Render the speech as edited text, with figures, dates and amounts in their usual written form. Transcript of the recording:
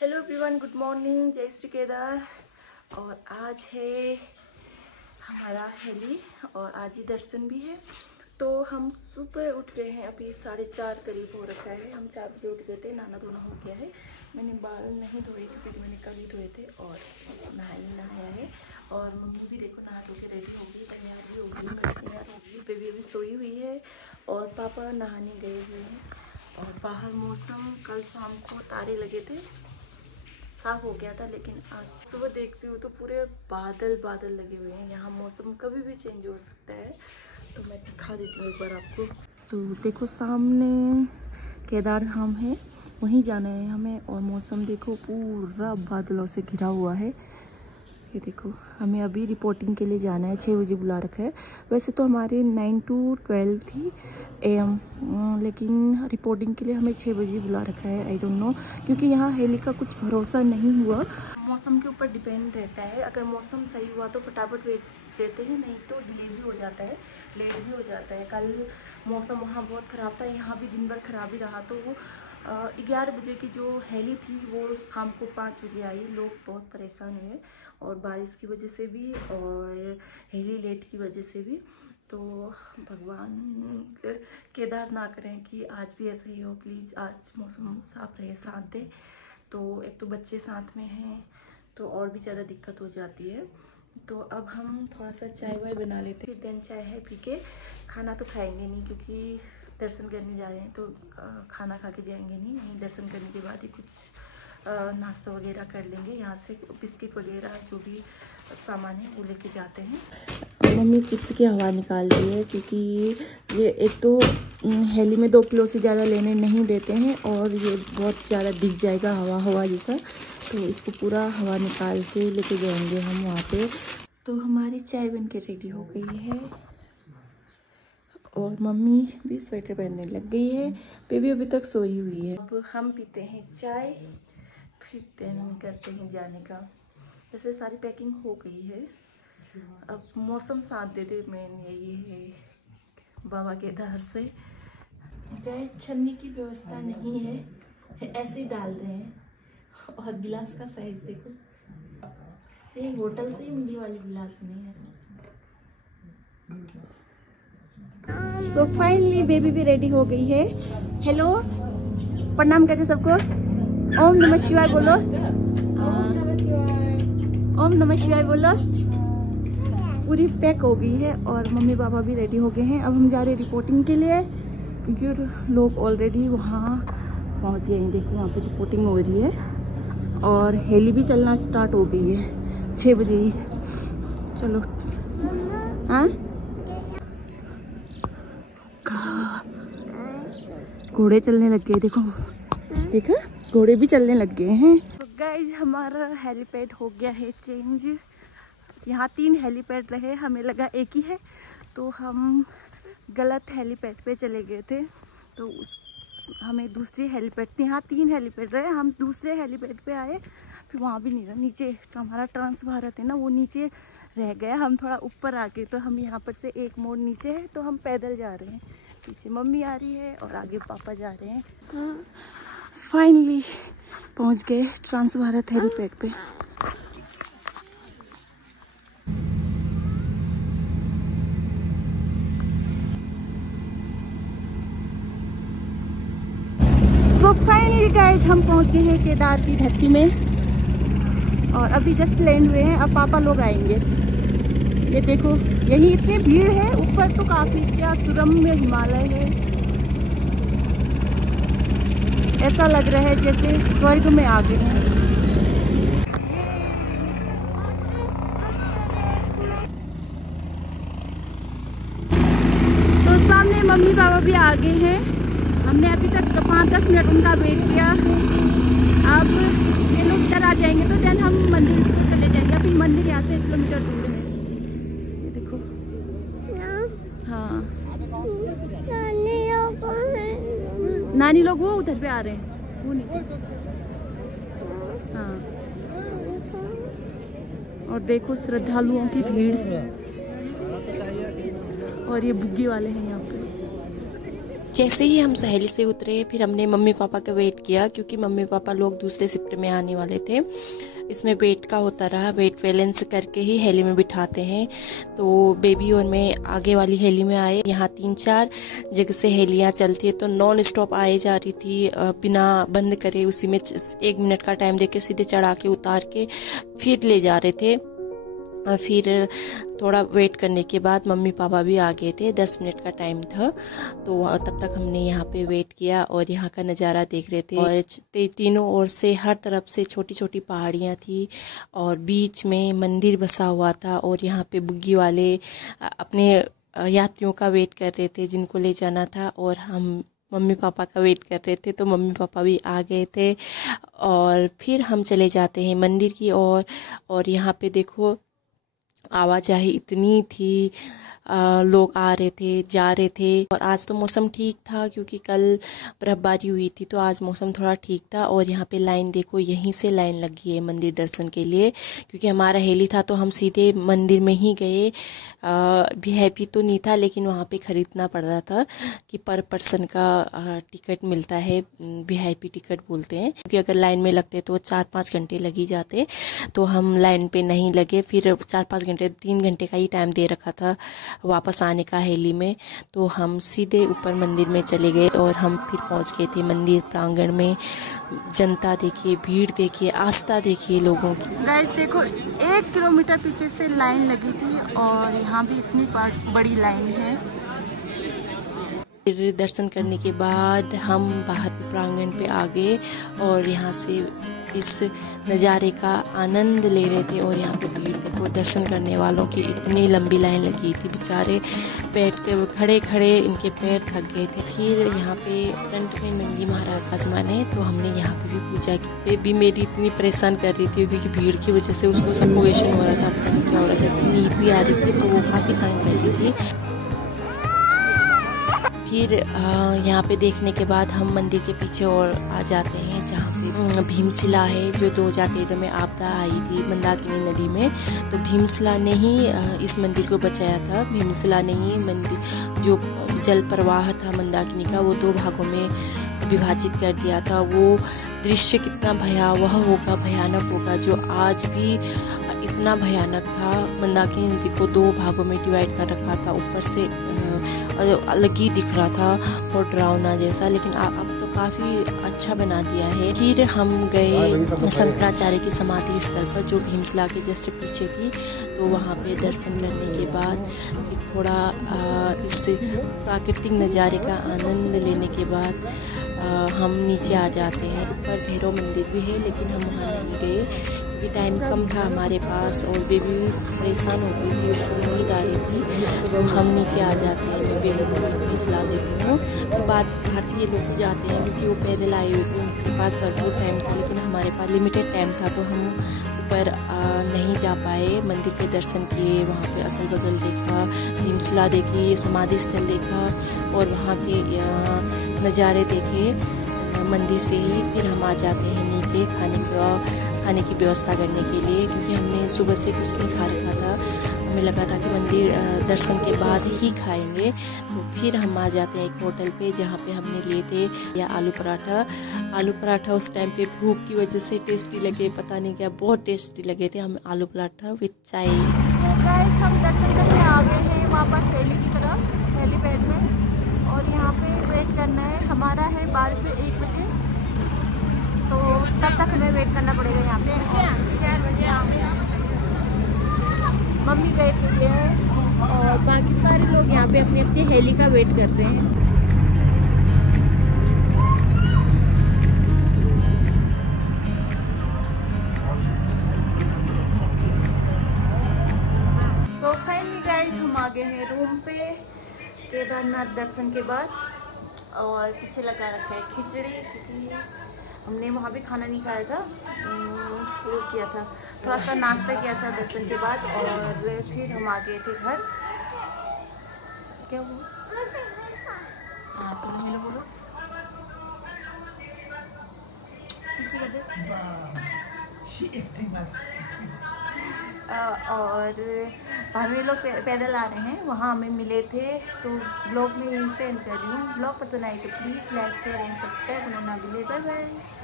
Hello everyone, good morning, जय श्री केदार। और आज है हमारा हेली और आज ही दर्शन भी है। तो हम सुबह उठ गए हैं, अभी 4:30 करीब हो रखा है। हम 4 बजे उठ गए थे, नहाना धोना हो गया है। मैंने बाल नहीं धोए क्योंकि मैंने कल ही धोए थे और नहाया है। और मम्मी भी देखो नहा धो के रेडी हो गई, तैयार भी हो गई, तैयार हो गई। बेबी अभी सोई हुई है और पापा नहाने गए हुए हैं। और बाहर मौसम कल शाम को तारे लगे थे, साफ हो गया था, लेकिन आज सुबह देखती हूँ तो पूरे बादल बादल लगे हुए हैं। यहाँ मौसम कभी भी चेंज हो सकता है, तो मैं दिखा देती हूँ एक बार आपको। तो देखो सामने केदार धाम है, वहीं जाना है हमें। और मौसम देखो पूरा बादलों से घिरा हुआ है। ये देखो हमें अभी रिपोर्टिंग के लिए जाना है, 6 बजे बुला रखा है। वैसे तो हमारे 9 to 12 थी AM, लेकिन रिपोर्टिंग के लिए हमें 6 बजे बुला रखा है। आई डोंट नो, क्योंकि यहाँ हेली का कुछ भरोसा नहीं हुआ। मौसम के ऊपर डिपेंड रहता है। अगर मौसम सही हुआ तो फटाफट भेज देते हैं, नहीं तो डिले भी हो जाता है, लेट भी हो जाता है। कल मौसम वहाँ बहुत ख़राब था, यहाँ भी दिन भर ख़राब ही रहा। तो वो 11 बजे की जो हेली थी वो शाम को 5 बजे आई। लोग बहुत परेशान हुए, और बारिश की वजह से भी और हेली लेट की वजह से भी। तो भगवान केदार ना करें कि आज भी ऐसा ही हो, प्लीज़ आज मौसम साफ रहे, साथ दे। तो एक तो बच्चे साथ में हैं तो और भी ज़्यादा दिक्कत हो जाती है। तो अब हम थोड़ा सा चाय वाय बना लेते हैं, देन चाय है पी के। खाना तो खाएंगे नहीं क्योंकि दर्शन करने जा रहे हैं, तो खाना खा के जाएंगे नहीं, दर्शन करने के बाद ही कुछ नाश्ता वगैरह कर लेंगे। यहाँ से बिस्किट वगैरह जो भी सामान है वो लेके जाते हैं। मम्मी चिप्स की हवा निकाल रही है क्योंकि ये एक तो हेली में 2 किलो से ज़्यादा लेने नहीं देते हैं, और ये बहुत ज़्यादा दिख जाएगा हवा जैसा। तो इसको पूरा हवा निकाल के लेके जाएंगे हम वहाँ पे। तो हमारी चाय बन के रेडी हो गई है और मम्मी भी स्वेटर पहनने लग गई है। बेबी अभी तक सोई हुई है। अब हम पीते हैं चाय, फिर दिन करते हैं जाने का। वैसे सारी पैकिंग हो गई है, अब मौसम साथ दे दे, मेन यही है बाबा केदार से। गैस छन्नी की व्यवस्था नहीं है, ऐसे ही डाल रहे हैं। और गिलास का साइज देखो, ये होटल से ही मिली वाली गिलास नहीं है। सो फाइनली बेबी भी रेडी हो गई है। हेलो, प्रणाम कहते सबको। ओम नमः शिवाय बोलो, ओम नमः शिवाय बोलो। पूरी पैक हो गई है और मम्मी पापा भी रेडी हो गए हैं। अब हम जा रहे हैं रिपोर्टिंग के लिए, क्योंकि लोग ऑलरेडी वहाँ पहुँच गए हैं। देखो वहाँ पे रिपोर्टिंग हो रही है और हेली भी चलना स्टार्ट हो गई है 6 बजे ही। चलो, हाँ घोड़े चलने लग गए, देखो देखा, घोड़े भी चलने लग गए हैं। तो गाइज हमारा हेलीपैड हो गया है चेंज। यहाँ 3 हेलीपैड रहे, हमें लगा एक ही है, तो हम गलत हेलीपैड पे चले गए थे। तो हमें दूसरी हेलीपैड थी, यहाँ 3 हेलीपैड रहे, हम दूसरे हेलीपैड पे आए। फिर वहाँ भी नहीं रहा, नीचे तो हमारा ट्रांस भारत है ना, वो नीचे रह गया। हम थोड़ा ऊपर आ गए, तो हम यहाँ पर से एक मोड़ नीचे है, तो हम पैदल जा रहे हैं। पीछे मम्मी आ रही है और आगे पापा जा रहे हैं। फाइनली पहुँच गए ट्रांस भारत हेलीपैड पे। सो फाइनली गाइज हम पहुंच गए हैं केदार की धरती में, और अभी जस्ट लैंड हुए हैं। अब पापा लोग आएंगे। ये देखो यही इतनी भीड़ है, ऊपर तो काफी क्या सुरम्य हिमालय है। ऐसा लग रहा है जैसे स्वर्ग में आ गए हैं। तो सामने मम्मी पापा भी आ गए हैं। हमने अभी तक 5-10 मिनट उनका वेट किया। अब ये लोग इधर आ जाएंगे तो देन हम मंदिर चले जाएंगे। अभी मंदिर यहाँ से 1 किलोमीटर दूर है। ये देखो, हाँ नानी लोग वो उधर पे आ रहे हैं, वो नीचे। हाँ, और देखो श्रद्धालुओं की भीड़, और ये बुग्गी वाले हैं यहाँ पे। जैसे ही हम सहेली से उतरे फिर हमने मम्मी पापा का वेट किया, क्योंकि मम्मी पापा लोग दूसरे शिफ्ट में आने वाले थे। इसमें वेट का होता रहा, वेट बैलेंस करके ही हेली में बिठाते हैं। तो बेबी और मैं आगे वाली हेली में आए। यहाँ 3-4 जगह से हेलियाँ चलती है, तो नॉन स्टॉप आए जा रही थी बिना बंद करे। उसी में 1 मिनट का टाइम देके सीधे चढ़ा के उतार के फिर ले जा रहे थे। फिर थोड़ा वेट करने के बाद मम्मी पापा भी आ गए थे, 10 मिनट का टाइम था। तो तब तक हमने यहाँ पे वेट किया और यहाँ का नज़ारा देख रहे थे। और तीनों ओर से हर तरफ से छोटी छोटी पहाड़ियाँ थी और बीच में मंदिर बसा हुआ था। और यहाँ पे बुग्गी वाले अपने यात्रियों का वेट कर रहे थे जिनको ले जाना था, और हम मम्मी पापा का वेट कर रहे थे। तो मम्मी पापा भी आ गए थे और फिर हम चले जाते हैं मंदिर की ओर। और यहाँ पे देखो आवाजाही इतनी थी, लोग आ रहे थे जा रहे थे। और आज तो मौसम ठीक था क्योंकि कल बर्फबारी हुई थी, तो आज मौसम थोड़ा ठीक था। और यहाँ पे लाइन देखो, यहीं से लाइन लगी है मंदिर दर्शन के लिए, क्योंकि हमारा हेली था तो हम सीधे मंदिर में ही गए। वीआईपी तो नहीं था, लेकिन वहाँ पे खरीदना पड़ रहा था कि पर पर्सन का टिकट मिलता है, वीआईपी टिकट बोलते हैं। क्योंकि अगर लाइन में लगते तो 4-5 घंटे लग ही जाते, तो हम लाइन पे नहीं लगे। फिर 4-5 घंटे 3 घंटे का ही टाइम दे रखा था वापस आने का हेली में, तो हम सीधे ऊपर मंदिर में चले गए। और हम फिर पहुंच गए थे मंदिर प्रांगण में। जनता देखिए, भीड़ देखिए, आस्था देखिए लोगों की। गाइस देखो, 1 किलोमीटर पीछे से लाइन लगी थी और यहाँ भी इतनी बड़ी लाइन है। फिर दर्शन करने के बाद हम बाहर प्रांगण पे आ गए और यहाँ से इस नज़ारे का आनंद ले रहे थे। और यहाँ पे भीड़ देखो, दर्शन करने वालों की इतनी लंबी लाइन लगी थी। बेचारे बैठ के खड़े खड़े इनके पैर थक गए थे। फिर यहाँ पे फ्रंट में नंदी महाराज आजमान है, तो हमने यहाँ पे भी पूजा की। बेबी मेरी इतनी परेशान कर रही थी क्योंकि भीड़ की वजह से उसको सफोकेशन हो रहा था, पता नहीं क्या हो रहा था। नींद भी आ रही थी, तो वो काफ़ी तंग कर रही थी। फिर यहाँ पे देखने के बाद हम मंदिर के पीछे और आ जाते हैं, जहाँ पे भीमशिला है, जो 2013 में आपदा आई थी मंदाकिनी नदी में। तो भीमशिला ने ही इस मंदिर को बचाया था। भीमशिला ने ही मंदिर, जो जल प्रवाह था मंदाकिनी का, वो 2 भागों में विभाजित कर दिया था। वो दृश्य कितना भयावह होगा, भयानक होगा, जो आज भी इतना भयानक था। मंदाकिनी नदी को 2 भागों में डिवाइड कर रखा था, ऊपर से अलग ही दिख रहा था और डरावना जैसा, लेकिन अब तो काफ़ी अच्छा बना दिया है। फिर हम गए शंकराचार्य की समाधि स्थल पर, जो भीमशिला के जस्ट पीछे थी। तो वहाँ पे दर्शन करने के बाद फिर थोड़ा इस प्राकृतिक नज़ारे का आनंद लेने के बाद हम नीचे आ जाते हैं। ऊपर भैरव मंदिर भी है, लेकिन हम वहाँ नहीं गए क्योंकि टाइम कम था हमारे पास और बेबी भी परेशान हो गई थी, उसको नींद आ रही थी। तो हम नीचे आ जाते हैं, मैं बेबी को भी सुला देती हूँ। तो बाद भारतीय लोग भी जाते हैं क्योंकि वो पैदल आए हुए थे, उनके पास भरपूर टाइम था, लेकिन हमारे पास लिमिटेड टाइम था, तो हम ऊपर नहीं जा पाए। मंदिर के दर्शन किए, वहाँ पे अगल बगल देखा, भीमशिला देखी, समाधि स्थल देखा और वहाँ के नज़ारे देखे मंदिर से ही। फिर हम आ जाते हैं नीचे खाने की व्यवस्था करने के लिए, क्योंकि हमने सुबह से कुछ नहीं खा रखा था। हमें लगा था कि मंदिर दर्शन के बाद ही खाएंगे। तो फिर हम आ जाते हैं एक होटल पे, जहाँ पे हमने लिए थे या आलू पराठा उस टाइम पे भूख की वजह से टेस्टी लगे, पता नहीं क्या, बहुत टेस्टी लगे थे हमें आलू पराठा विद चाय। So guys, हम दर्शन करने आ गए हैं वापस हेली की तरफ, हेलीपैड में। और यहाँ पे वेट करना है, हमारा है 12 से 1 बजे, तो तब तक हमें वेट करना पड़ेगा यहाँ पे। 4 बजे आएंगे, मम्मी वेट की है और बाकी सारे लोग यहाँ पे अपनी अपनी हेली का वेट कर रहे हैं। So finally guys, हम आ गए हैं रूम पे केदारनाथ दर्शन के बाद। और पीछे लगा रखा है खिचड़ी, क्योंकि हमने वहाँ भी खाना नहीं खाया था, वो किया था, थोड़ा सा नाश्ता किया था दर्शन के बाद। और फिर हम आ गए थे घर। क्या वो? हाँ चलो, हेलो बोलो किसी का। और भाभी लोग पैदल आ रहे हैं, वहाँ हमें मिले थे। तो ब्लॉग में यहीं पे एंड कर रही हूँ। ब्लॉग पसंद आए तो please like share and subscribe करना ना भूलिए। Bye bye.